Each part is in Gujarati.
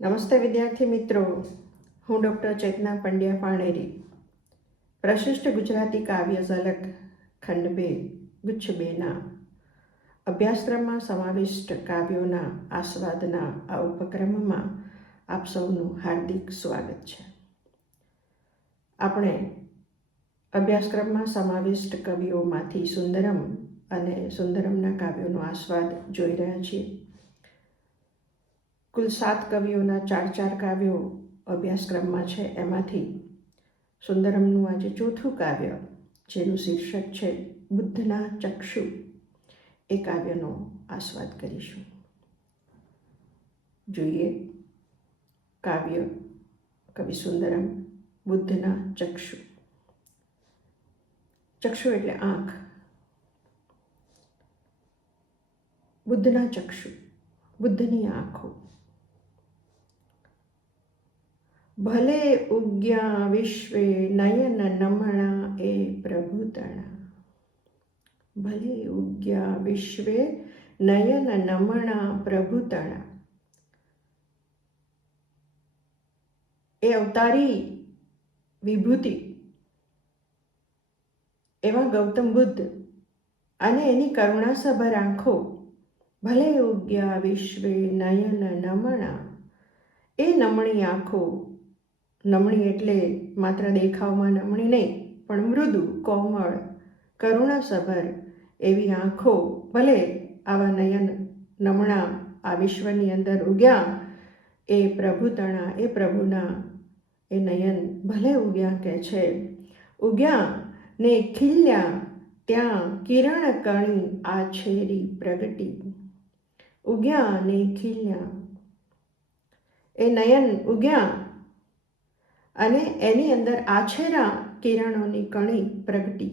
નમસ્તે વિદ્યાર્થી મિત્રો, હું ડૉક્ટર ચેતના પંડ્યા પાણેરી. પ્રશિષ્ટ ગુજરાતી કાવ્ય ઝલક ખંડ 2 ગુચ્છ 2ના અભ્યાસક્રમમાં સમાવિષ્ટ કાવ્યોના આસ્વાદના આ ઉપક્રમમાં આપ સૌનું હાર્દિક સ્વાગત છે. આપણે અભ્યાસક્રમમાં સમાવિષ્ટ કવિઓમાંથી સુંદરમ અને સુંદરમના કાવ્યોનો આસ્વાદ જોઈ રહ્યા છીએ. કુલ 7 કવિઓના 4 કાવ્યો અભ્યાસક્રમમાં છે. એમાંથી સુંદરમનું આજે ચોથું કાવ્ય, જેનું શીર્ષક છે બુદ્ધના ચક્ષુ, એ કાવ્યનો આસ્વાદ કરીશું. જોઈએ કાવ્ય કવિ સુંદરમ, બુદ્ધના ચક્ષુ. ચક્ષુ એટલે આંખ. બુદ્ધના ચક્ષુ, બુદ્ધની આંખો. ભલે ઉગ્યા વિશ્વે નયન નમણા એ પ્રભુતણા. ભલે ઉગ્યા વિશ્વે નયન નમણા પ્રભુતણા. એ અવતારી વિભૂતિ એવા ગૌતમ બુદ્ધ અને એની કરુણાસભર આંખો. ભલે ઉગ્યા વિશ્વે નયન નમણા. એ નમણી આંખો, નમણી એટલે માત્ર દેખાવમાં નમણી નહીં, પણ મૃદુ, કોમળ, કરુણાસભર એવી આંખો. ભલે આવા નયન નમણા આ વિશ્વની અંદર ઉગ્યા. એ પ્રભુતણા, એ પ્રભુના એ નયન ભલે ઉગ્યા કહે છે. ઉગ્યા ને ખીલ્યા ત્યાં કિરણ કણી આછેરી પ્રગટી. ઉગ્યા ને ખીલ્યા, એ નયન ઉગ્યા અને એની અંદર આછેરા કિરણોની કણી પ્રગટી.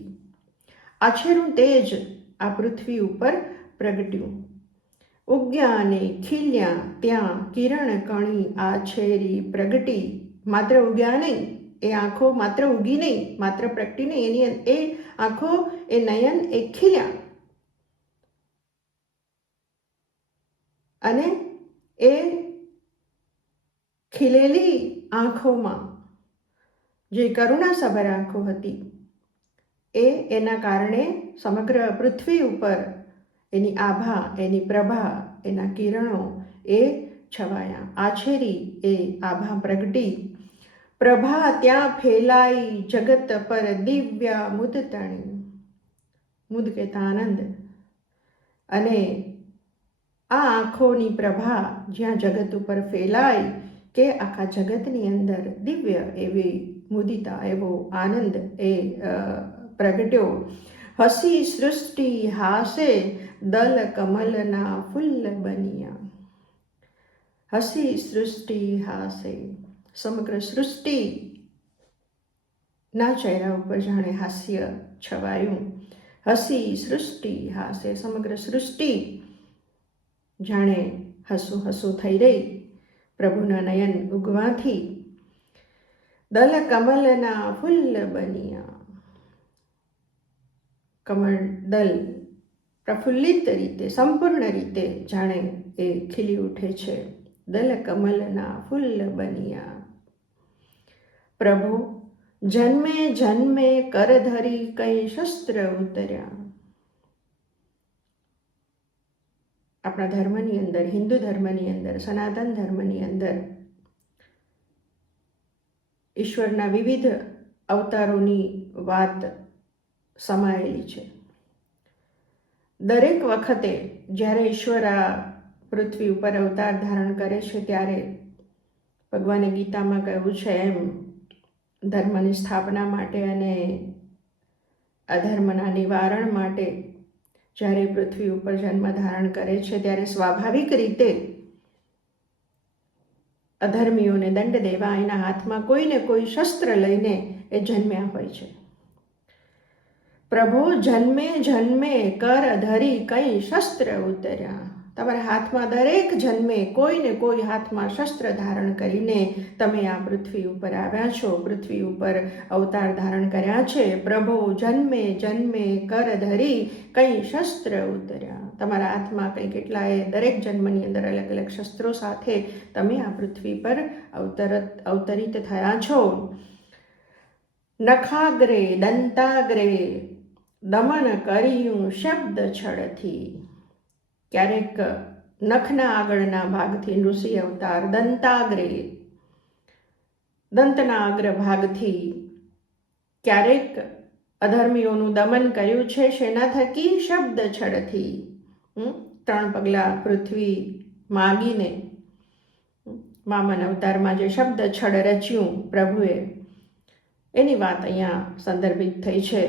આછેરું તેજ આ પૃથ્વી ઉપર પ્રગટ્યું. ઉગ્યા ને ખીલ્યા ત્યાં કિરણ કણી આછેરી પ્રગટી. માત્ર ઉગ્યા નહીં, એ આંખો માત્ર ઉગી નહીં, માત્ર પ્રગટી નહીં, એની એ આંખો, એ નયન એ ખીલ્યા. અને એ ખીલેલી આંખોમાં જે કરુણાસભર આંખો હતી, એના કારણે સમગ્ર પૃથ્વી ઉપર એની આભા, એની પ્રભા, એના કિરણો એ છવાયા. આછેરી એ આભા પ્રગટી. પ્રભા ત્યાં ફેલાઈ જગત પર દિવ્યા મુદ તણી. મુદ કહેતા આનંદ. અને આ આંખોની પ્રભા જ્યાં જગત ઉપર ફેલાય કે આખા જગતની અંદર દિવ્ય એવી મુદિતા, એવો આનંદ એ પ્રગટ્યો. હસી સૃષ્ટિ હાસે દલ કમલના ફૂલ બન્યા. હસી સૃષ્ટિ હાસે, સમગ્ર સૃષ્ટિના ચહેરા ઉપર જાણે હાસ્ય છવાયું. હસી સૃષ્ટિ હાસે, સમગ્ર સૃષ્ટિ જાણે હસું હસું થઈ રહી પ્રભુના નયન ઉગવાથી. દલ કમલના ફૂલ બન્યા. કમળ દલ પ્રફુલ્લિત રીતે, સંપૂર્ણ રીતે જાણે એ ખીલી ઉઠે છે. દલ કમલના ફૂલ બન્યા. પ્રભુ જન્મે જન્મે કર ધરી કઈ શસ્ત્ર ઉતર્યા. આપણા ધર્મની અંદર, હિન્દુ ધર્મની અંદર, સનાતન ધર્મની અંદર ઈશ્વરના વિવિધ અવતારોની વાત સમાયેલી છે. દરેક વખતે જ્યારે ઈશ્વર આ પૃથ્વી ઉપર અવતાર ધારણ કરે છે, ત્યારે ભગવાને ગીતામાં કહ્યું છે એમ, ધર્મની સ્થાપના માટે અને અધર્મના નિવારણ માટે જ્યારે પૃથ્વી ઉપર જન્મ ધારણ કરે છે, ત્યારે સ્વાભાવિક રીતે અધર્મીઓને દંડ દેવા એના હાથમાં કોઈને કોઈ શસ્ત્ર લઈને એ જન્મ્યા હોય છે. પ્રભુ જન્મે જન્મે કર ધરી કઈ શસ્ત્ર ઉતર્યા. તમારા હાથમાં દરેક જન્મે કોઈને કોઈ હાથમાં શસ્ત્ર ધારણ કરીને તમે આ પૃથ્વી ઉપર આવ્યા છો, પૃથ્વી ઉપર અવતાર ધારણ કર્યા છે. પ્રભો જન્મે જન્મે કર ધરી કંઈ શસ્ત્ર ઉતર્યા. તમારા હાથમાં કંઈ કેટલાય દરેક જન્મની અંદર અલગ અલગ શસ્ત્રો સાથે તમે આ પૃથ્વી પર અવતરિત થયા છો. નખાગ્રે દંતાગ્રે દમન કર્યું શબ્દ છળથી. ક્યારેક નખના આગળના ભાગથી નૃષિ અવતાર, દંતાગ્રે દંતના અગ્ર ભાગથી ક્યારેક અધર્મીઓનું દમન કર્યું છે. શેના થકી? શબ્દ છળથી. 3 પગલાં પૃથ્વી માગીને વામન અવતારમાં જે શબ્દ છળ રચ્યું પ્રભુએ, એની વાત અહીંયા સંદર્ભિત થઈ છે.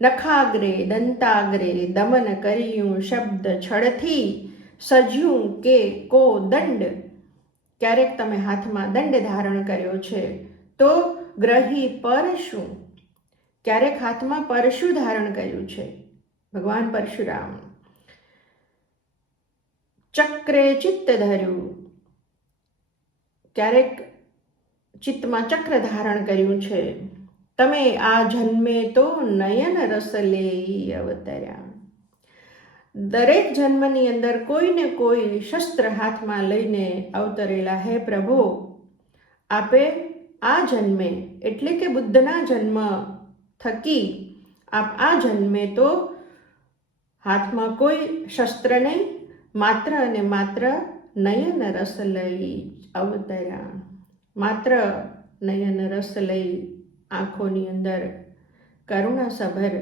નખાગ્રે દંતાગ્રે દમન કર્યું શબ્દ છળથી સજ્યું કે કો દંડ. ક્યારેક તમે હાથમાં દંડ ધારણ કર્યો છે તો ગ્રહી પરશુ. ક્યારેક હાથમાં પરશુ ધારણ કર્યું છે ભગવાન પરશુરામ. ચક્રે ચિત્ત ધર્યું. ક્યારેક ચિત્તમાં ચક્ર ધારણ કર્યું છે. તમે આ જન્મે તો નયન રસ લઈ અવતર્યા. દરેક જન્મની અંદર કોઈને કોઈ શસ્ત્ર હાથમાં લઈને અવતરેલા. હે પ્રભુ, આપે આ જન્મે એટલે કે બુદ્ધના જન્મ થકી આપ આ જન્મે તો હાથમાં કોઈ શસ્ત્ર નહીં, માત્ર અને માત્ર નયન રસ લઈ અવતર્યા. માત્ર નયન રસ લઈ આંખોની અંદર કરુણાસભર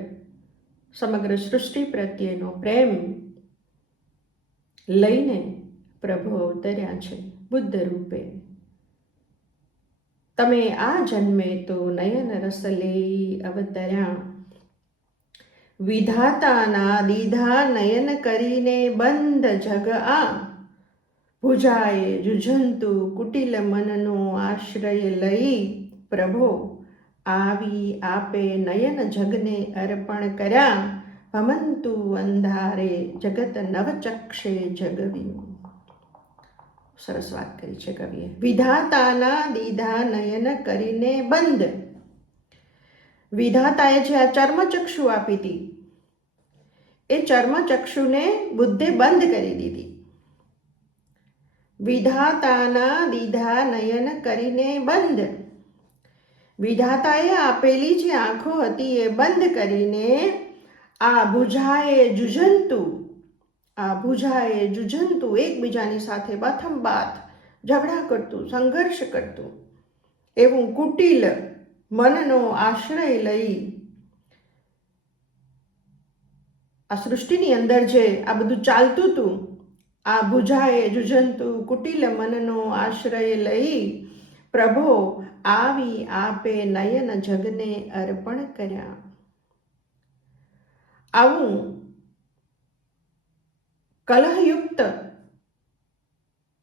સમગ્ર સૃષ્ટિ પ્રત્યેનો પ્રેમ લઈને પ્રભુ અવતર્યા છે બુદ્ધ રૂપે. તમે આ જન્મે તો નયન રસ લઈ અવતર્યા. વિધાતાના દીધા નયન કરીને બંધ જગ આ. ભુજાએ જુઝંતુ કુટિલ મનનો આશ્રય લઈ પ્રભો આવી આપે નયન જગને અર્પણ કર્યા. ભમંતુ અંધારે જગત નવચક્ષે જગવ્યું. સરસ વાત કરી છે કવિએ. વિધાતાના દીધા નયન કરીને બંધ. વિધાતાએ જે આ ચર્મચક્ષુ આપી હતી એ ચર્મચક્ષુને બુદ્ધે બંધ કરી દીધી. વિધાતાના દીધા નયન કરીને બંધ. વિધાતાએ આપેલી જે આંખો હતી એ બંધ કરીને આ ભુજાએ જુઝંતુ એકબીજાની સાથે બાથંબાથ ઝઘડા કરતું, સંઘર્ષ કરતું એવું કુટિલ મનનો આશ્રય લઈ આ સૃષ્ટિની અંદર જે આ બધું ચાલતું હતું, આ ભુજાએ જુઝંતુ કુટિલ મનનો આશ્રય લઈ પ્રભો આવી આપે નયન જગને અર્પણ કર્યા. આવું કલહયુક્ત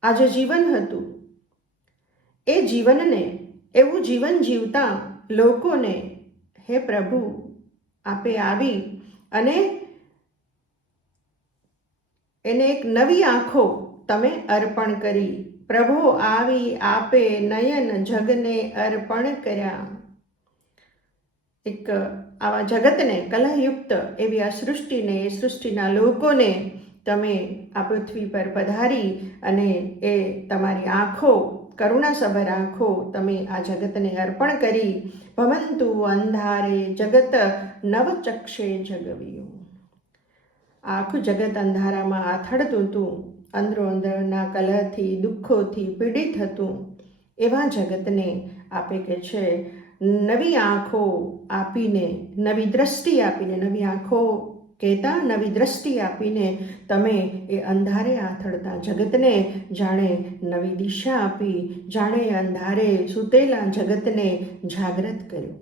આ જે જીવન હતું એ જીવનને, એવું જીવન જીવતા લોકોને હે પ્રભુ આપે આવી અને એને એક નવી આંખો તમે અર્પણ કરી. પ્રભુ આવી આપે નયન જગને અર્પણ કર્યા. એક આવા જગતને, કલહયુક્ત એવી આ સૃષ્ટિને, એ સૃષ્ટિના લોકોને તમે આ પૃથ્વી પર પધારી અને એ તમારી આંખો, કરુણાસભર આંખો તમે આ જગતને અર્પણ કરી. ભમંતુ અંધારે જગત નવચક્ષે જગવ્યું. આખું જગત અંધારામાં આથડતું હતું, અંદરો અંદરના કલહથી, દુઃખોથી પીડિત હતું. એવા જગતને આપે કે છે નવી આંખો આપીને, નવી દ્રષ્ટિ આપીને, નવી આંખો કહેતા નવી દ્રષ્ટિ આપીને તમે એ અંધારે આથડતા જગતને જાણે નવી દિશા આપી, જાણે અંધારે સૂતેલા જગતને જાગૃત કર્યું.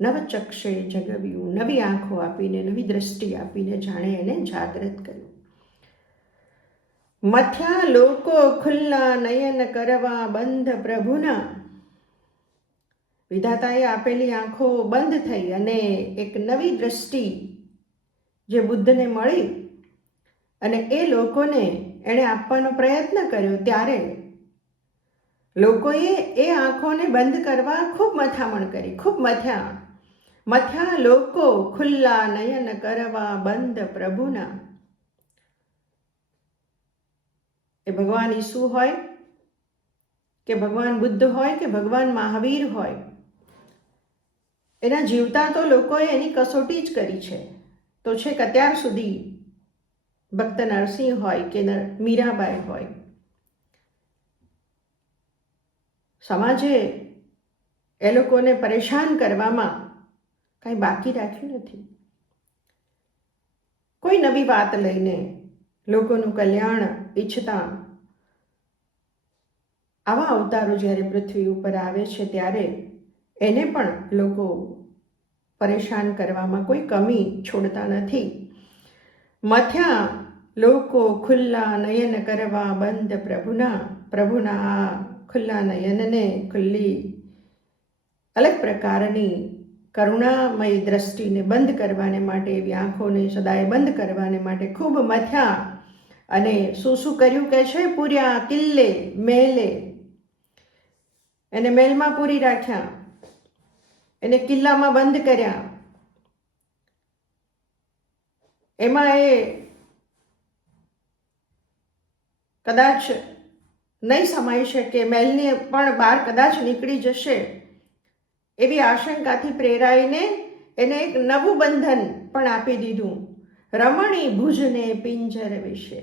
નવચક્ષે જગવ્યું. નવી આંખો આપીને, નવી દ્રષ્ટિ આપીને જાણે એને જાગૃત કર્યું. મથ્યા લોકો ખુલ્લા નયન કરવા બંધ પ્રભુના. વિધાતાએ આપેલી આંખો બંધ થઈ અને એક નવી દ્રષ્ટિ જે બુદ્ધને મળી અને એ લોકોને એણે આપવાનો પ્રયત્ન કર્યો ત્યારે લોકોએ એ આંખોને બંધ કરવા ખૂબ મથામણ કરી, ખૂબ મથ્યા લોકો ખુલ્લા નયન કરવા બંધ પ્રભુના. એ ભગવાન ઈસુ હોય કે ભગવાન બુદ્ધ હોય કે ભગવાન મહાવીર હોય, એના જીવતા તો લોકોએ એની કસોટી જ કરી છે. તો છેક અત્યાર સુધી ભક્ત નરસિંહ હોય કે મીરાબાઈ હોય, સમાજે એ લોકોને પરેશાન કરવામાં કંઈ બાકી રાખ્યું નથી. કોઈ નવી વાત લઈને લોકોનું કલ્યાણ ઈચ્છતા આવા અવતારો જ્યારે પૃથ્વી ઉપર આવે છે ત્યારે એને પણ લોકો પરેશાન કરવામાં કોઈ કમી છોડતા નથી. મથ્યા લોકો ખુલ્લા નયન કરવા બંધ પ્રભુના આ ખુલ્લા નયનને, ખુલ્લી અલગ પ્રકારની કરુણામય દ્રષ્ટિને બંધ કરવાને માટે, એવી આંખોને સદાય બંધ કરવાને માટે ખૂબ મથ્યા. અને શું કર્યું કે છે? પૂર્યા કિલ્લે મેલે, એને મહેલમાં પૂરી રાખ્યા, એને કિલ્લામાં બંધ કર્યા. એમાં એ કદાચ નહીં સમાઈ શકે, મહેલની પણ બહાર કદાચ નીકળી જશે એવી આશંકાથી પ્રેરાઈને એને એક નવું બંધન પણ આપી દીધું. રમણી ભુજને પિંજર વિશે.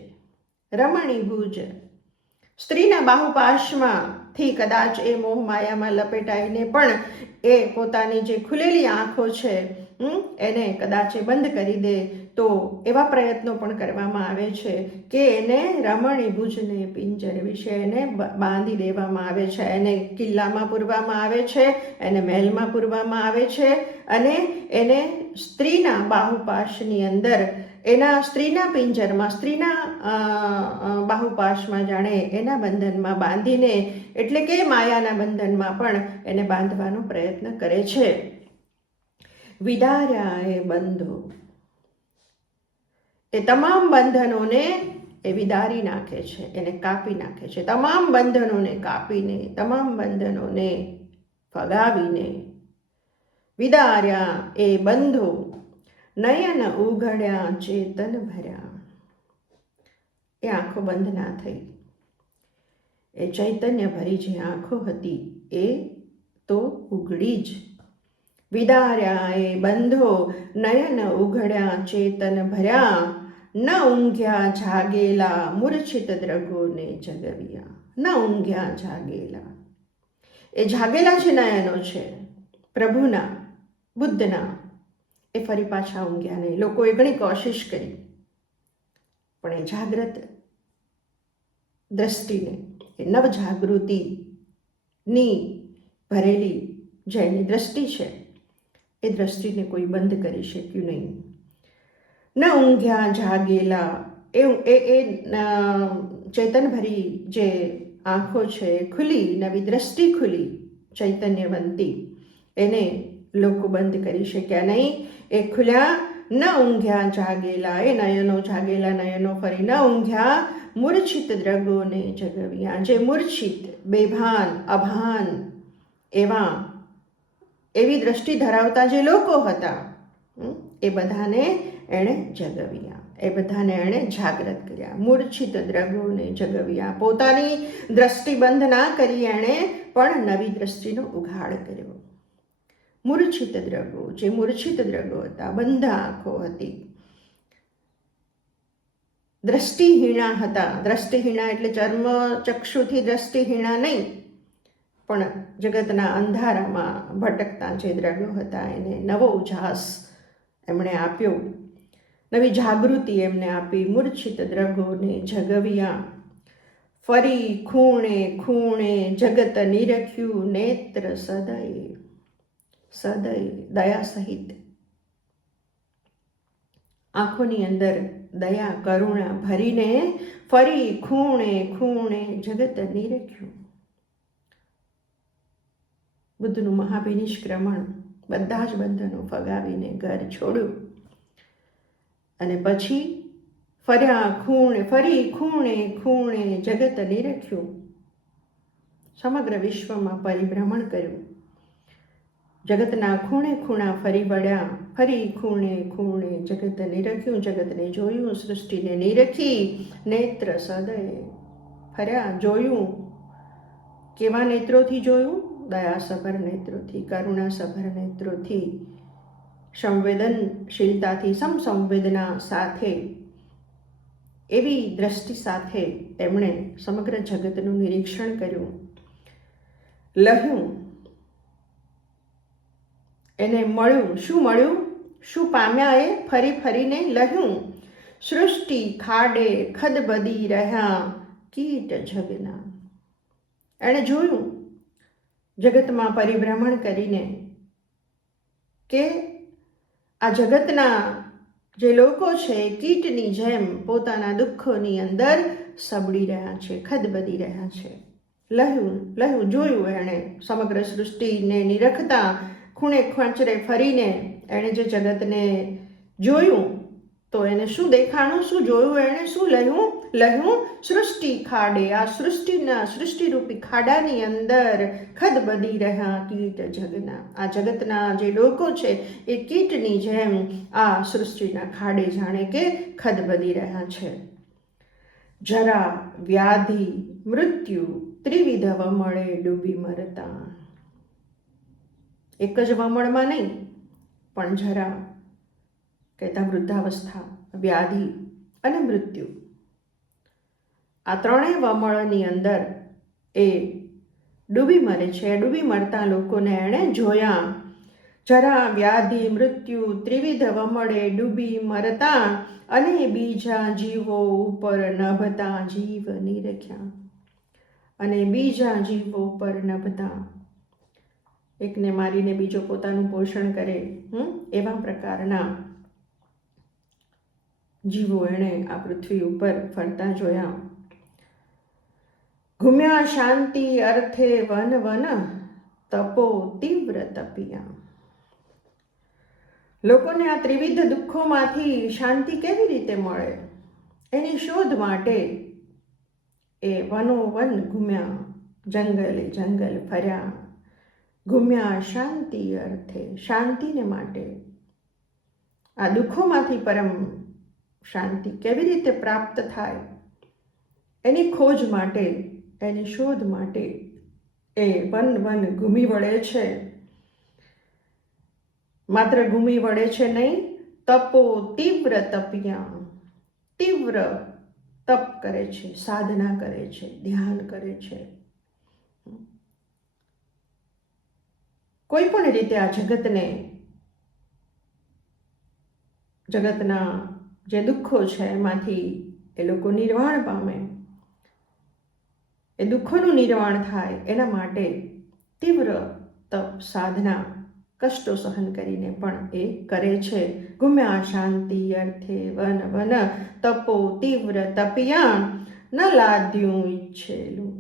રમણી ભુજ, સ્ત્રીના બાહુપાશમાંથી કદાચ એ મોહ માયામાં લપેટાઈને પણ એ પોતાની જે ખુલેલી આંખો છે એને કદાચ એ બંધ કરી દે, તો એવા પ્રયત્નો પણ કરવામાં આવે છે કે એને રમણી ભુજને પિંજર વિશે એને બાંધી દેવામાં આવે છે. એને કિલ્લામાં પૂરવામાં આવે છે, એને મહેલમાં પૂરવામાં આવે છે, અને એને સ્ત્રીના બાહુપાશની અંદર, એના સ્ત્રીના પિંજરમાં, સ્ત્રીના બાહુપાશમાં, જાણે એના બંધનમાં બાંધીને, એટલે કે માયાના બંધનમાં પણ એને બાંધવાનો પ્રયત્ન કરે છે. વિદાર્યા એ બંધો, એ તમામ બંધનોને એ વિદારી નાખે છે, એને કાપી નાખે છે. તમામ બંધનોને કાપીને, તમામ બંધનોને ફગાવીને, વિદાર્યા એ બંધો, નયન ઉઘડ્યા ચેતન ભર્યા. એ આંખો બંધ ના થઈ, એ ચૈતન્ય ભરી જે આંખો હતી એ તો ઉઘડી જ. વિદાર્યા એ બંધો, નયન ઉઘડ્યા ચેતન ભર્યા, ન ઊંઘ્યા જાગેલા મૂર્છિત દ્રગોને જગવ્યા. ન ઊંઘ્યા જાગેલા, એ જાગેલા જે નયનો છે પ્રભુના, બુદ્ધના, એ ફરી પાછા ઊંઘ્યા નહીં. લોકોએ ઘણી કોશિશ કરી, પણ એ જાગ્રત દ્રષ્ટિને, એ નવજાગૃતિની ભરેલી જે એની દ્રષ્ટિ છે, એ દ્રષ્ટિને કોઈ બંધ કરી શક્યું નહીં. ન ઊંઘ્યા જાગેલા, એ ચેતનભરી જે આંખો છે ખુલી, નવી દ્રષ્ટિ ખુલી ચૈતન્યવંતી, એને લોકો બંધ કરી શક્યા નહીં. એ ખુલ્યા, ન ઊંઘ્યા જાગેલા, એ નયનો, જાગેલા નયનો ફરી ન ઊંઘ્યા, મૂર્છિત દ્રગોને જગવ્યા. જે મૂર્છિત, બેભાન, અભાન એવી દ્રષ્ટિ ધરાવતા જે લોકો હતા, એ બધાને એણે જગવ્યા, એ બધાને એણે જાગ્રત કર્યા. મૂર્છિત દ્રગોને જગવ્યા, પોતાની દ્રષ્ટિ બંધ ના કરી, એણે પણ નવી દ્રષ્ટિનો ઉઘાડ કર્યો. મૂર્છિત દ્રગો, જે મૂર્છિત દ્રગો હતા, બંધ આંખો હતી, દ્રષ્ટિહીણા હતા. દ્રષ્ટિહીણા એટલે ચર્મ ચક્ષુથી દ્રષ્ટિહીણા નહીં, પણ જગતના અંધારામાં ભટકતા જે દ્રગો હતા, એને નવો ઉજાસ એમણે આપ્યો, નવી જાગૃતિ એમને આપી. મૂર્છિત દ્રગોને જગવ્યા, ફરી ખૂણે ખૂણે જગત નિરખ્યું, નેત્ર સદય દયા સહિત, આંખોની અંદર દયા કરુણા ભરીને ફરી ખૂણે ખૂણે જગત નિરખ્યું. બુદ્ધનું મહાવિનિષ્ક્રમણ, બધા જ બંધનો ફગાવીને ઘર છોડ્યું, અને પછી ફરી ખૂણે ખૂણે જગત નિરખ્યું. સમગ્ર વિશ્વમાં પરિભ્રમણ કર્યું. જગતના ખૂણે ખૂણા ફરી વળ્યા. ફરી ખૂણે ખૂણે જગત નિરખ્યું. જગતને જોયું, સૃષ્ટિને નિરખી. નેત્ર સદય ફર્યા, જોયું. કેવા નેત્રોથી જોયું? દયાસભર નેત્રોથી, કરુણાસભર નેત્રોથી, સંવેદનશીલતાથી, સમસંવેદના સાથે, એવી દ્રષ્ટિ સાથે એમણે સમગ્ર જગતનું નિરીક્ષણ કર્યું. લહ્યું, એને મળ્યું. શું મળ્યું? શું પામ્યા? એ ફરી ફરીને લહ્યું. સૃષ્ટિ ખાડે ખદબદી રહ્યા કીટ જગના. એણે જોયું જગતમાં પરિભ્રમણ કરીને કે આ જગતના જે લોકો છે કીટની જેમ પોતાના દુઃખોની અંદર સબડી રહ્યા છે, ખદબદી રહ્યા છે. લહ્યું જોયું એણે સમગ્ર સૃષ્ટિને નિરખતા, ખૂણે ખાંચરે ફરીને એણે જે જગતને જોયું તો એને શું દેખાણું? શું જોયું એણે? શું લહ્યું? સૃષ્ટિ ખાડે, આ સૃષ્ટિરૂપી ખાડાની અંદર ખદબદી રહ્યા કીટ જગના. આ જગતના જે લોકો છે એ કીટની જેમ આ સૃષ્ટિના ખાડે જાણે કે ખદબદી રહ્યા છે. જરા વ્યાધિ મૃત્યુ ત્રિવિધ વમળે ડૂબી મરતા. એક જ વમળમાં નહીં, પણ જરા કહેતા વૃદ્ધાવસ્થા, વ્યાધિ અને મૃત્યુ, આ ત્રણેય વમળની અંદર એ ડૂબી મરે છે. ડૂબી મરતા લોકોને એણે જોયા. જરા વ્યાધિ મૃત્યુ ત્રિવિધ વમળે ડૂબી મરતા, અને બીજા જીવો ઉપર નભતા જીવ નિરખ્યા. અને બીજા જીવો ઉપર નભતા, એકને મારીને બીજો પોતાનું પોષણ કરે એવા પ્રકારના જીવો એણે આ પૃથ્વી ઉપર ફરતા જોયા. ઘૂમ્યા શાંતિ અર્થે વન વન, તપો તીવ્ર તપિયા. લોકોને આ ત્રિવિધ દુઃખોમાંથી શાંતિ કેવી રીતે મળે એની શોધ માટે એ વનોવન ઘૂમ્યા, જંગલે જંગલ ફર્યા. ઘૂમ્યા શાંતિ અર્થે, શાંતિને માટે, આ દુઃખોમાંથી પરમ શાંતિ કેવી રીતે પ્રાપ્ત થાય એની ખોજ માટે, એની શોધ માટે એ વન ઘૂમી વળે છે. માત્ર ઘૂમી વળે છે નહીં, તપો તીવ્ર તપિયા, તીવ્ર તપ કરે છે, સાધના કરે છે, ધ્યાન કરે છે. કોઈ પણ રીતે આ જગતના જે દુઃખો છે એમાંથી એ લોકો નિર્વાણ પામે, એ દુઃખોનું નિર્વાણ થાય એના માટે તીવ્ર તપ, સાધના, કષ્ટો સહન કરીને પણ એ કરે છે. ઘૂમ્યા શાંતિ અર્થે વન વન, તપો તીવ્ર તપિયા, ન લાદ્યું ઈચ્છેલું.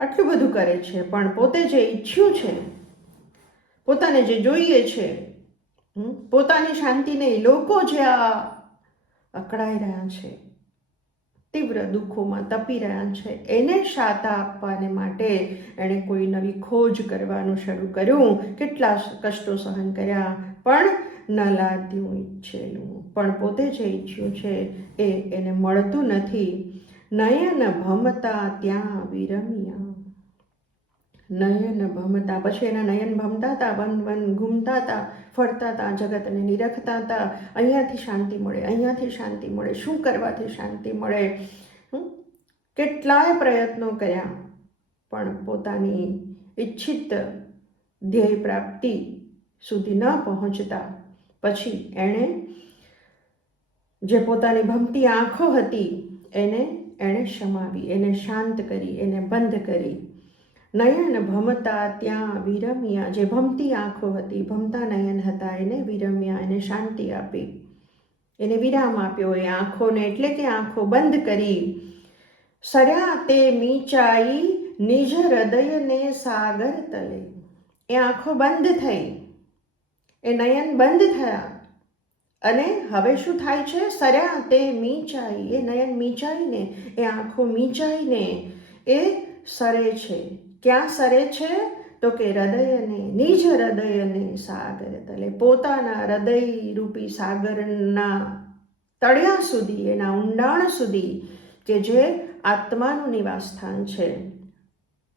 આટલું બધું કરે છે પણ પોતે જે ઈચ્છ્યું છે, પોતાને જે જોઈએ છે, પોતાની શાંતિ નહીં, લોકો જે આ અકળાઈ રહ્યા છે, તીવ્ર દુઃખોમાં તપી રહ્યા છે, એને શાતા આપવાને માટે એણે કોઈ નવી ખોજ કરવાનું શરૂ કર્યું. કેટલા કષ્ટો સહન કર્યા પણ ન લાદ્યું ઈચ્છેલું. પણ પોતે જે ઈચ્છ્યું છે એ એને મળતું નથી. નયન ભમતા ત્યાં વિરમ્યા. નયન ભમતા, પછી એના નયન ભમતા હતા, વન ઘૂમતા હતા, ફરતા હતા, જગતને નિરખતા હતા. અહીંયાથી શાંતિ મળે, અહીંયાથી શાંતિ મળે, શું કરવાથી શાંતિ મળે. કેટલાય પ્રયત્નો કર્યા પણ પોતાની ઈચ્છિત ધ્યેય પ્રાપ્તિ સુધી ન પહોંચતા પછી એણે જે પોતાની ભમતી આંખો હતી એણે શમાવી, એને શાંત કરી, એને બંધ કરી. નયન ભમતા ત્યાં વિરમ્યા. જે ભમતી આંખો હતી, ભમતા નયન હતા, એને વિરમ્યા, એને શાંતિ આપી, એને વિરામ આપ્યો એ આંખોને, એટલે કે આંખો બંધ કરી. સર્યા તે મીચાઈ નિજ હૃદયને સાગર તલે. એ આંખો બંધ થઈ, એ નયન બંધ થયા અને હવે શું થાય છે? સર્યા તે મીચાઈ, એ નયન મીચાઈને, એ આંખો મીચાઈને એ સરે છે. ક્યાં સરે છે? તો કે હૃદયને, નિજ હૃદયને સાગર તલે, પોતાના હૃદય રૂપી સાગરના તળિયા સુધી, એના ઊંડાણ સુધી, કે જે આત્માનું નિવાસ સ્થાન છે,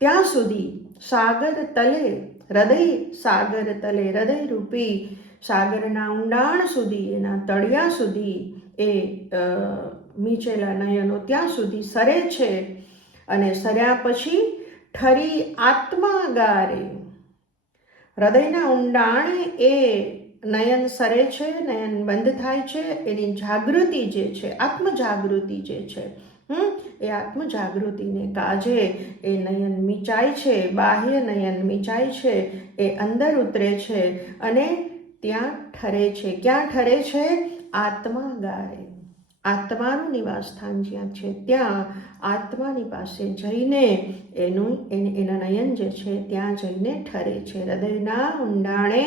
ત્યાં સુધી સાગર તલે, હૃદય સાગર તલે, હૃદય રૂપી સાગરના ઊંડાણ સુધી, એના તળિયા સુધી એ મીચેલા નયનો ત્યાં સુધી સરે છે. અને સર્યા પછી ઠરી આત્માગારે, હૃદયના ઊંડાણે એ નયન સરે છે, નયન બંધ થાય છે. એની જાગૃતિ જે છે, આત્મજાગૃતિ જે છે, એ આત્મજાગૃતિને કાજે એ નયન મીચાય છે, બાહ્ય નયન મીચાય છે, એ અંદર ઉતરે છે અને ત્યાં ઠરે છે. ક્યાં ઠરે છે? આત્માગારે, આત્માનું નિવાસ સ્થાન જ્યાં છે ત્યાં આત્માની પાસે જઈને એના નયન જે છે ત્યાં જઈને ઠરે છે. હૃદયના ઊંડાણે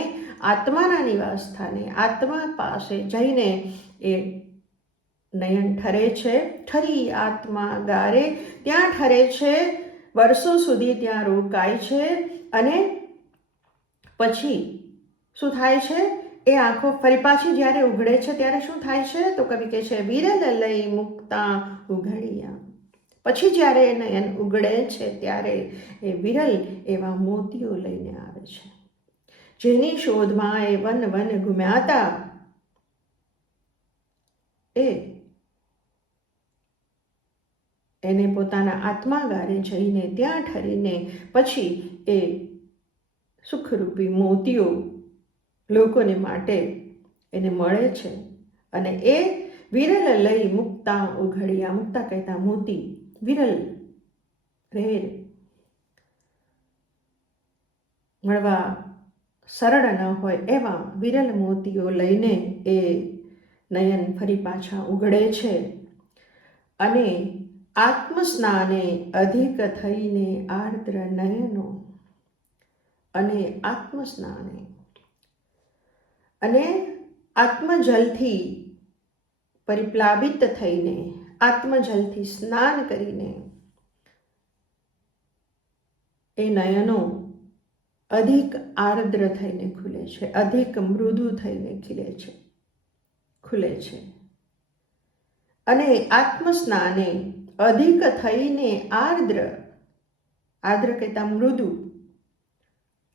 આત્માના નિવાસ સ્થાને, આત્મા પાસે જઈને એ નયન ઠરે છે. ઠરી આત્મા ગારે, ત્યાં ઠરે છે, વર્ષો સુધી ત્યાં રોકાય છે. અને પછી શું થાય છે? એ આંખો ફરી પાછી જ્યારે ઉઘડે છે ત્યારે શું થાય છે? તો કવિ કહે છે, વિરલ લઈ મુક્તા ઉઘડિયા. પછી જ્યારે એ નયન ઉઘડે છે ત્યારે એ વિરલ એવા મોતીઓ લઈને આવે છે, જેની શોધમાં એ વન વન ઘૂમ્યા હતા. એને પોતાના આત્માગારે જઈને ત્યાં ઠરીને પછી એ સુખરૂપી મોતીઓ લોકોને માટે એને મળે છે. અને એ વિરલ લઈ મુક્તા ઉઘડિયા, મુક્તા કહેતા મોતી, વિરલ રેર મળવા સરળ ન હોય એવા વિરલ મોતીઓ લઈને એ નયન ફરી પાછા ઉઘડે છે. અને આત્મસ્નાને અધિક થઈને આર્દ્ર નયનો, અને આત્મસ્નાને, અને આત્મજલથી પરિપ્લાવિત થઈને, આત્મજલથી સ્નાન કરીને એ નયનો અધિક આર્દ્ર થઈને ખુલે છે, અધિક મૃદુ થઈને ખુલે છે. અને આત્મસ્નાને અધિક થઈને આર્દ્ર, આર્દ્ર કહેતા મૃદુ,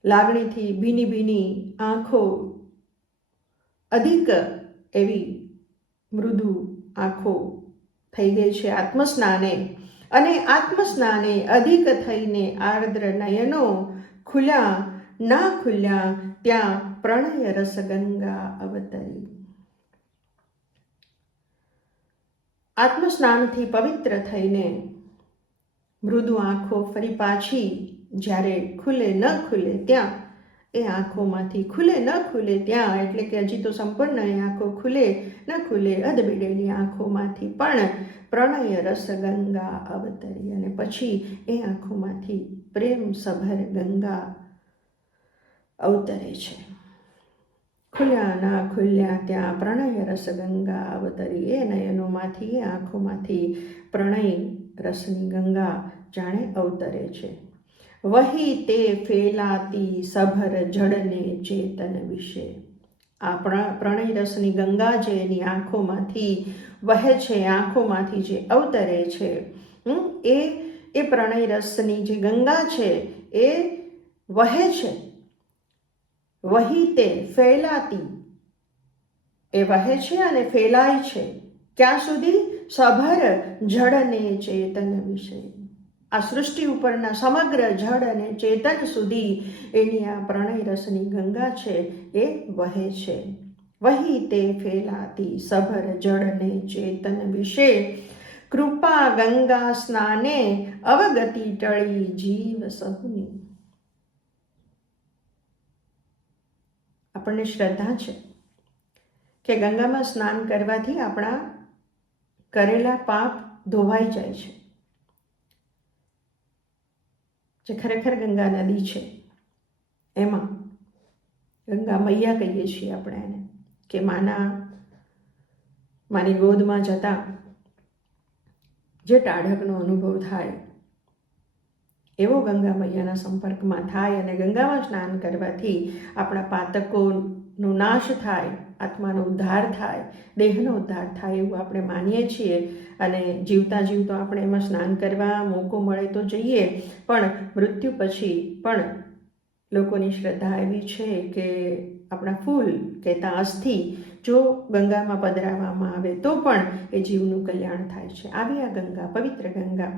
લાગણીથી ભીની ભીની આંખો, અધિક એવી મૃદુ આંખો થઈ ગઈ છે આત્મસ્નાને. અને આત્મસ્નાને અધિક થઈને આર્દ્ર નયનો ખુલ્યા ના ખુલ્યા ત્યાં પ્રણય રસગંગા અવતરી. આત્મસ્નાનથી પવિત્ર થઈને મૃદુ આંખો ફરી પાછી જ્યારે ખુલે ન ખુલે ત્યાં, એ આંખોમાંથી ખુલે ન ખુલે ત્યાં, એટલે કે હજી તો સંપૂર્ણ એ આંખો ખુલે ન ખુલે, અધબીડેલી આંખોમાંથી પણ પ્રણય રસ ગંગા અવતરી. અને પછી એ આંખોમાંથી પ્રેમ સભર ગંગા અવતરે છે. ખુલ્યા ના ખુલ્યા ત્યાં પ્રણય રસ ગંગા અવતરી. એ નયનોમાંથી, એ આંખોમાંથી પ્રણય રસની ગંગા જાણે અવતરે છે. વહી તે ફેલાતી સભર જડને ચેતન વિશે. આ પ્રણય રસની ગંગા જે એની આંખોમાંથી વહે છે, આંખોમાંથી જે અવતરે છે, એ પ્રણય રસની જે ગંગા છે એ વહે છે. વહી તે ફેલાતી, એ વહે છે અને ફેલાય છે. ક્યાં સુધી? સભર જડને ચેતન વિશે. આ સૃષ્ટિ ઉપરના સમગ્ર જડ અને ચેતન સુધી એની આ પ્રણય રસની ગંગા છે એ વહે છે. વહી તે ફેલાતી સભર જડને ચેતન વિશે, કૃપા ગંગા સ્નાને અવગતિ ટળી જીવ સહુની. આપણને શ્રદ્ધા છે કે ગંગામાં સ્નાન કરવાથી આપણા કરેલા પાપ ધોવાઈ જાય છે. જે ખરેખર ગંગા નદી છે એમાં ગંગા મૈયા કહીએ છીએ આપણે એને, કે માના માની ગોદમાં જતાં જે ટાઢકનો અનુભવ થાય એવો ગંગા મૈયાના સંપર્કમાં થાય અને ગંગામાં સ્નાન કરવાથી આપણા પાતકોનો નાશ થાય, આત્માનો ઉદ્ધાર થાય, દેહનો ઉદ્ધાર થાય એવું આપણે માનીએ છીએ. અને જીવતા જીવતો આપણે એમાં સ્નાન કરવા મોકો મળે તો જઈએ, પણ મૃત્યુ પછી પણ લોકોની શ્રદ્ધા એવી છે કે આપણા ફૂલ કહેતા અસ્થિ જો ગંગામાં પધરાવવામાં આવે તો પણ એ જીવનું કલ્યાણ થાય છે. આવી આ ગંગા, પવિત્ર ગંગા.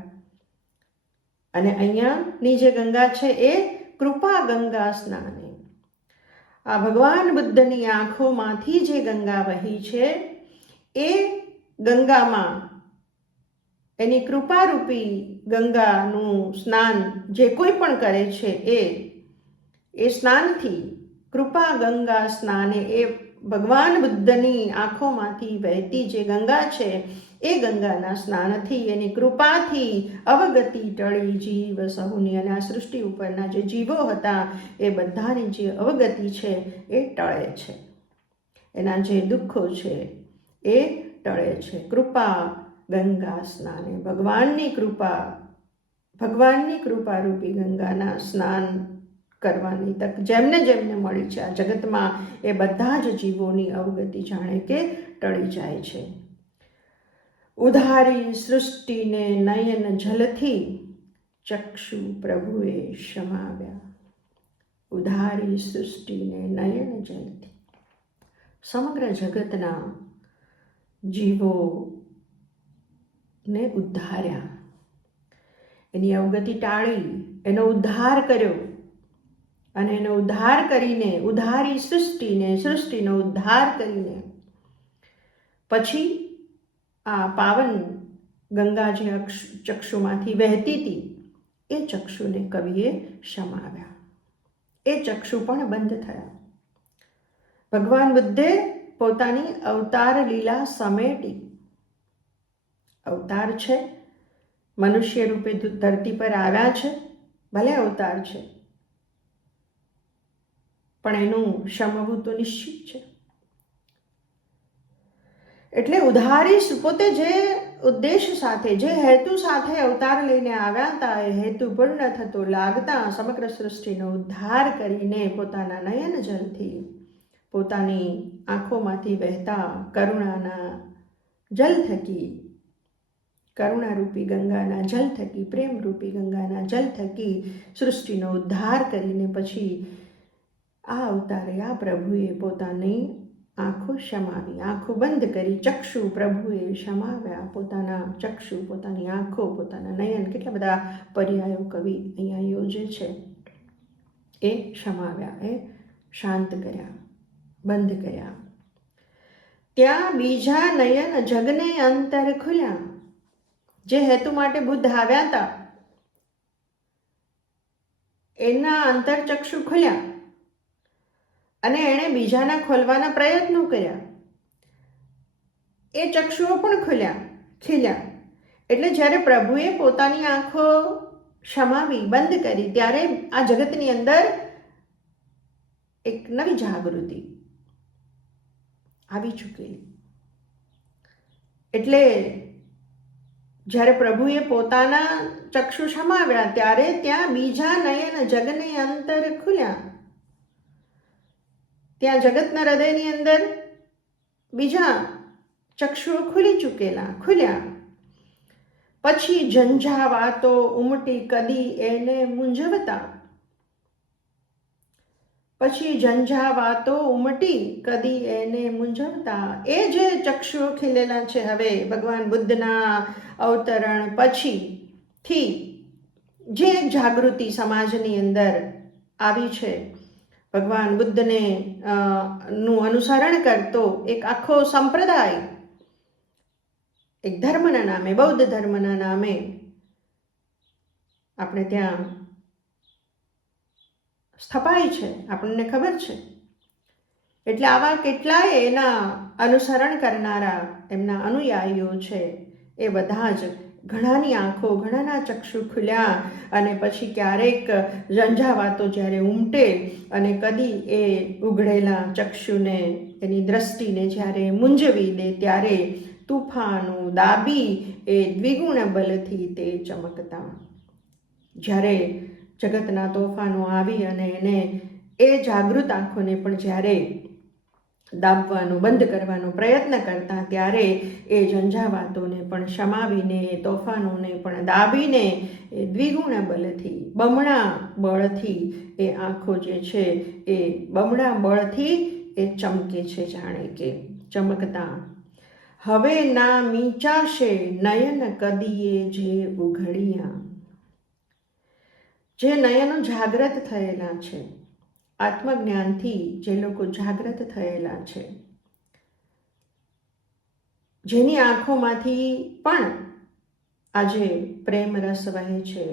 અને અહીંયાની જે ગંગા છે એ કૃપા ગંગા સ્નાને, આ ભગવાન બુદ્ધની આંખોમાંથી જે ગંગા વહી છે એ ગંગામાં, એની કૃપારૂપી ગંગાનું સ્નાન જે કોઈ પણ કરે છે એ સ્નાનથી, કૃપા ગંગા સ્નાને, એ ભગવાન બુદ્ધની આંખોમાંથી વહેતી જે ગંગા છે એ ગંગાના સ્નાનથી, એની કૃપાથી અવગતિ ટળી જીવ સહુની. અને આ સૃષ્ટિ ઉપરના જે જીવો હતા એ બધાની જે અવગતિ છે એ ટળે છે, એના જે દુઃખો છે એ ટળે છે. કૃપા ગંગા સ્નાને, ભગવાનની કૃપારૂપી ગંગાના સ્નાન કરવાની તક જેમને જેમને મળી છે આ જગતમાં, એ બધા જ જીવોની અવગતિ જાણે કે ટળી જાય છે. ઉધારી સૃષ્ટિને નયન જલથી ચક્ષુ પ્રભુએ શમાવ્યા. ઉધારી સૃષ્ટિને નયન જલથી, સમગ્ર જગતના જીવોને ઉદ્ધાર્યા, એની અવગતિ ટાળી, એનો ઉદ્ધાર કર્યો. અને એનો ઉદ્ધાર કરીને, ઉધારી સૃષ્ટિને, સૃષ્ટિનો ઉદ્ધાર કરીને પછી આ પાવન ગંગા જે ચક્ષુમાંથી વહેતી હતી એ ચક્ષુને કવિએ શમાવ્યા. એ ચક્ષુ પણ બંધ થયા. ભગવાન બુદ્ધે પોતાની અવતાર લીલા સમેટી, અવતાર છે, મનુષ્ય રૂપે ધરતી પર આવ્યા છે, ભલે અવતાર છે, પણ એનું શમવું તો નિશ્ચિત છે. એટલે ઉધારી પોતે જે ઉદ્દેશ સાથે, જે હેતુ સાથે અવતાર લઈને આવ્યા હતા એ હેતુ પૂર્ણ થતો લાગતા સમગ્ર સૃષ્ટિનો ઉદ્ધાર કરીને પોતાના નયન જલથી, પોતાની આંખોમાંથી વહેતા કરુણાના જલ થકી, કરુણારૂપી ગંગાના જલ થકી, પ્રેમરૂપી ગંગાના જલ થકી સૃષ્ટિનો ઉદ્ધાર કરીને પછી આ અવતારે, આ પ્રભુએ પોતાની આંખો શમાવી, આંખો બંધ કરી. ચક્ષુ પ્રભુએ શમાવ્યા, પોતાના ચક્ષુ, પોતાની આંખો, પોતાના નયન, કેટલા બધા પર્યાયો કવિ અહીંયા યોજે છે, એ શમાવ્યા, એ શાંત કર્યા, બંધ કર્યા. ત્યાં બીજા નયન જગને અંતર ખુલ્યા. જે હેતુ માટે બુદ્ધ આવ્યા હતા એના અંતરચક્ષુ ખુલ્યા અને એણે બીજાના ખોલવાના પ્રયત્નો કર્યા. એ ચક્ષુઓ પણ ખીલ્યા. એટલે જ્યારે પ્રભુએ પોતાની આંખો શમાવી, બંધ કરી, ત્યારે આ જગતની અંદર એક નવી જાગૃતિ આવી ચૂકેલી. એટલે જ્યારે પ્રભુએ પોતાના ચક્ષુ શમાવ્યા ત્યારે ત્યાં બીજા નયન જગને અંતર ખુલ્યા. ત્યાં જગતના હૃદયની અંદર બીજા ચક્ષુઓ ખુલ્યા. પછી ઝંઝાવાતો ઉમટી કદી એને મૂંઝવતા. એ જે ચક્ષુઓ ખીલેલા છે હવે ભગવાન બુદ્ધના અવતરણ પછીથી, જે જાગૃતિ સમાજની અંદર આવી છે, ભગવાન બુદ્ધને નું અનુસરણ કરતો એક આખો સંપ્રદાય, એક ધર્મના નામે, બૌદ્ધ ધર્મના નામે આપણે ત્યાં સ્થપાય છે, આપણને ખબર છે. એટલે આવા કેટલાય એના અનુસરણ કરનારા, એમના અનુયાયીઓ છે, એ બધા જ ઘણાની આંખો, ઘણાના ચક્ષુ ખુલ્યા અને પછી ક્યારેક ઝંઝાવાતો જ્યારે ઉમટે અને કદી એ ઉઘડેલા ચક્ષુને, એની દ્રષ્ટિને જ્યારે મૂંઝવી દે ત્યારે તુફાનો દાબી એ દ્વિગુણ બલથી તે ચમકતા. જ્યારે જગતના તોફાનો આવી અને એને એ જાગૃત આંખોને પણ જ્યારે દાબવાનો, બંધ કરવાનો પ્રયત્ન કરતા, ત્યારે એ ઝંઝાવાતોને પણ શમાવીને, એ તોફાનોને પણ દાબીને એ દ્વિગુણ બલથી, બમણા બળથી એ આંખો જે છે એ બમણા બળથી એ ચમકે છે, જાણે કે ચમકતા. હવે ના મીચાશે નયન કદીએ જે ઉઘડિયા. જે નયનો જાગ્રત થયેલા છે, આત્મજ્ઞાનથી જે લોકો જાગ્રત થયેલા છે, જેની આંખોમાંથી પણ આજે પ્રેમ રસ વહે છે,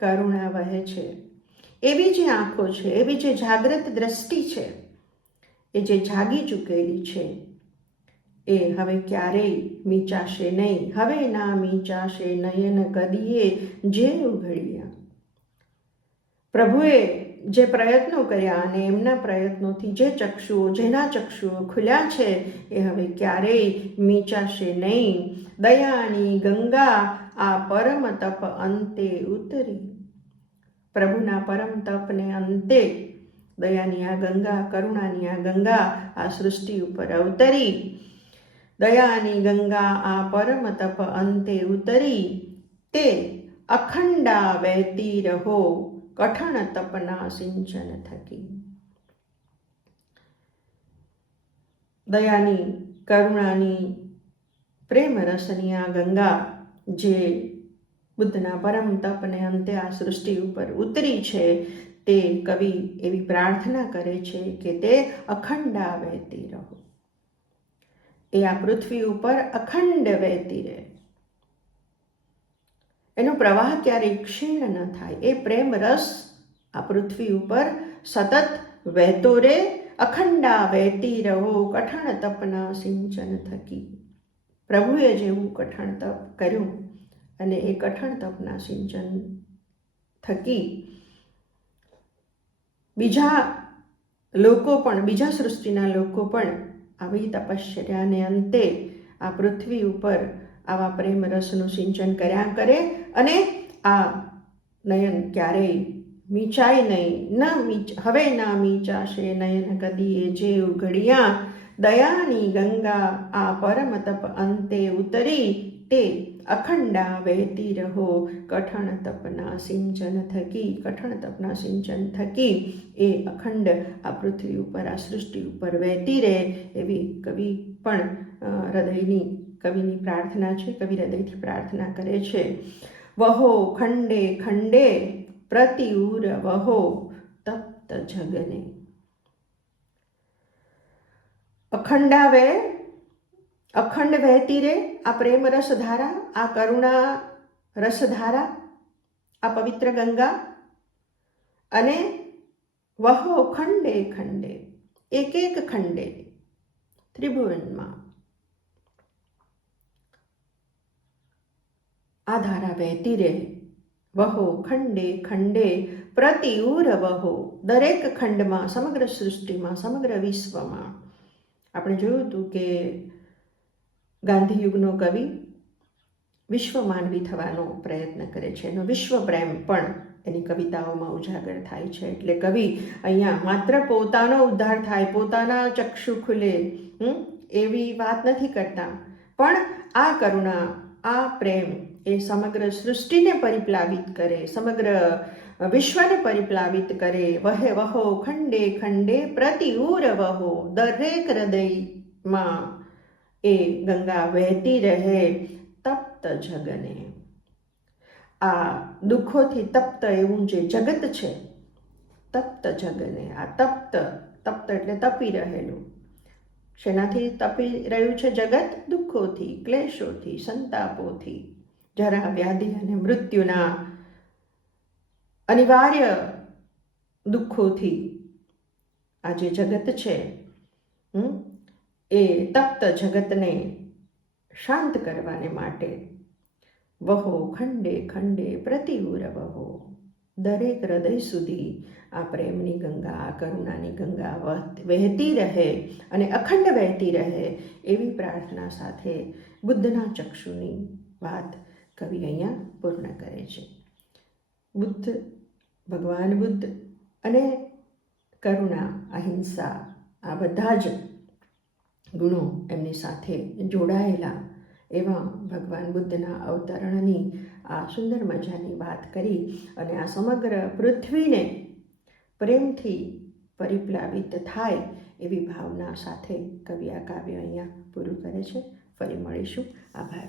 કરુણા વહે છે, એવી જે આંખો છે, એવી જે જાગ્રત દ્રષ્ટિ છે, એ જે જાગી ચૂકેલી છે, એ હવે ક્યારેય મીચાશે નહીં. હવે ના મીચાશે નયન કદીએ જે ઉઘડિયા. પ્રભુએ જે પ્રયત્નો કર્યા અને એમના પ્રયત્નોથી જે ચક્ષુઓ, જેના ચક્ષુઓ ખુલ્યા છે, એ હવે ક્યારેય મીચાશે નહીં. દયાની ગંગા આ પરમ તપ અંતે ઉતરી. પ્રભુના પરમ તપને અંતે દયાની આ ગંગા, કરુણાની આ ગંગા આ સૃષ્ટિ ઉપર અવતરી. દયાની ગંગા આ પરમ તપ અંતે ઉતરી. તે અખંડા વહેતી રહો કઠણ તપના સિંચન થકી. દયાની, કરુણાની, પ્રેમ રસની આ ગંગા જે બુદ્ધના પરમ તપને અંતે આ સૃષ્ટિ ઉપર ઉતરી છે, તે કવિ એવી પ્રાર્થના કરે છે કે તે અખંડા વહેતી રહો. એ આ પૃથ્વી ઉપર અખંડ વહેતી રહે, એનો પ્રવાહ ક્યારેય ક્ષીણ ન થાય. એ પ્રેમ રસ આ પૃથ્વી ઉપર સતત વહેતો રહે. અખંડા વહેતી રહો કઠણ તપના સિંચન થકી. પ્રભુએ જેવું કઠણ તપ કર્યું અને એ કઠણ તપના સિંચન થકી બીજા લોકો પણ, બીજા સૃષ્ટિના લોકો પણ આવી તપશ્ચર્યાને અંતે આ પૃથ્વી ઉપર આવા પ્રેમ રસનું સિંચન કર્યા કરે અને આ નયન ક્યારેય મીચાય નહીં. હવે ના મીચાશે નયન કદીએ જે ઉઘડિયા. દયાની ગંગા આ પરમ તપ અંતે ઉતરી. તે અખંડા વહેતી રહો કઠણ તપના સિંચન થકી. કઠણ તપના સિંચન થકી એ અખંડ આ પૃથ્વી ઉપર, આ સૃષ્ટિ ઉપર વહેતી રહે, એવી કવિ પણ કવિની પ્રાર્થના છે. કવિ હૃદયથી પ્રાર્થના કરે છે. વહો ખંડે ખંડે પ્રતિઉર વહો તપ્ત જગને. અખંડ વહેતી રે આ પ્રેમ રસધારા, આ કરુણા રસધારા, આ પવિત્ર ગંગા. અને વહો ખંડે ખંડે, એક એક ખંડે, ત્રિભુવનમાં આ ધારા વહેતી રહે. વહો ખંડે ખંડે પ્રતિઉર વહો. દરેક ખંડમાં, સમગ્ર સૃષ્ટિમાં, સમગ્ર વિશ્વમાં. આપણે જોયું હતું કે ગાંધીયુગનો કવિ વિશ્વ માનવી થવાનો પ્રયત્ન કરે છે. એનો વિશ્વ પ્રેમ પણ એની કવિતાઓમાં ઉજાગર થાય છે. એટલે કવિ અહીંયા માત્ર પોતાનો ઉદ્ધાર થાય, પોતાના ચક્ષુ ખુલે એવી વાત નથી કરતા, પણ આ કરુણા, આ પ્રેમ એ સમગ્ર સૃષ્ટિને પરિપ્લાવિત કરે, સમગ્ર વિશ્વને પરિપ્લાવિત કરે. વહો ખંડે ખંડે પ્રતિઉર વહો. દરેક હૃદયમાં એ ગંગા વહેતી રહે. તપ્ત જગને, આ દુઃખોથી તપ્ત એવું જે જગત છે, તપ્ત જગને. આ તપ્ત એટલે તપી રહેલું. શેનાથી તપી રહ્યું છે જગત? દુઃખોથી, ક્લેશોથી, સંતાપોથી, જરા વ્યાધિ અને મૃત્યુના અનિવાર્ય દુઃખોથી આ જે જગત છે, એ તપ્ત જગતને શાંત કરવાને માટે વહો ખંડે ખંડે પ્રતિઉર વહો. દરેક હૃદય સુધી આ પ્રેમની ગંગા, આ કરુણાની ગંગા વહેતી રહે અને અખંડ વહેતી રહે એવી પ્રાર્થના સાથે બુદ્ધના ચક્ષુની વાત કવિ અહીંયા પૂર્ણ કરે છે. બુદ્ધ, ભગવાન બુદ્ધ અને કરુણા, અહિંસા, આ બધા જ ગુણો એમની સાથે જોડાયેલા એવા ભગવાન બુદ્ધના અવતરણની આ સુંદર મજાની વાત કરી અને આ સમગ્ર પૃથ્વીને પ્રેમથી પરિપ્લાવિત થાય એવી ભાવના સાથે કવિ આ કાવ્ય અહીંયા પૂરું કરે છે. ફરી મળીશું. આભાર.